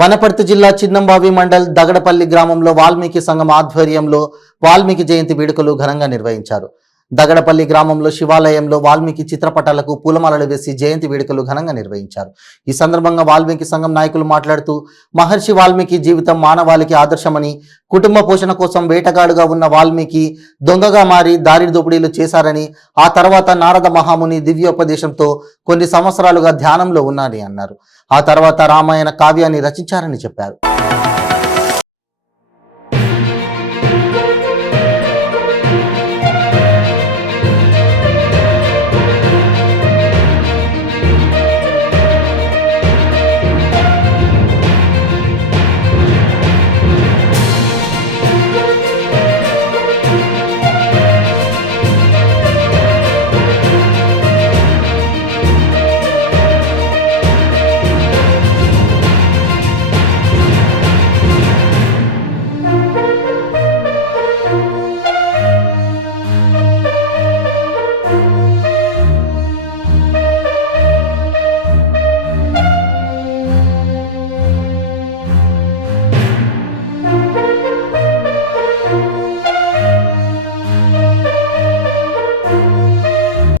వనపర్తి జిల్లా చిన్నంబావి మండల్ దగడపల్లి గ్రామంలో వాల్మీకి సంఘం ఆధ్వర్యంలో వాల్మీకి జయంతి వేడుకలు ఘనంగా నిర్వహించారు. దగడపల్లి గ్రామంలో శివాలయంలో వాల్మీకి చిత్రపటాలకు పూలమాలలు వేసి జయంతి వేడుకలు ఘనంగా నిర్వహించారు. ఈ సందర్భంగా వాల్మీకి సంఘం నాయకులు మాట్లాడుతూ మహర్షి వాల్మీకి జీవితం మానవాళికి ఆదర్శమని, కుటుంబ పోషణ కోసం వేటగాడుగా ఉన్న వాల్మీకి దొంగగా మారి దారి దోపిడీలు చేశారని, ఆ తర్వాత నారద మహాముని దివ్యోపదేశంతో కొన్ని సంవత్సరాలుగా ధ్యానంలో ఉన్నారని అన్నారు. ఆ తర్వాత రామాయణ కావ్యాన్ని రచించారని చెప్పారు.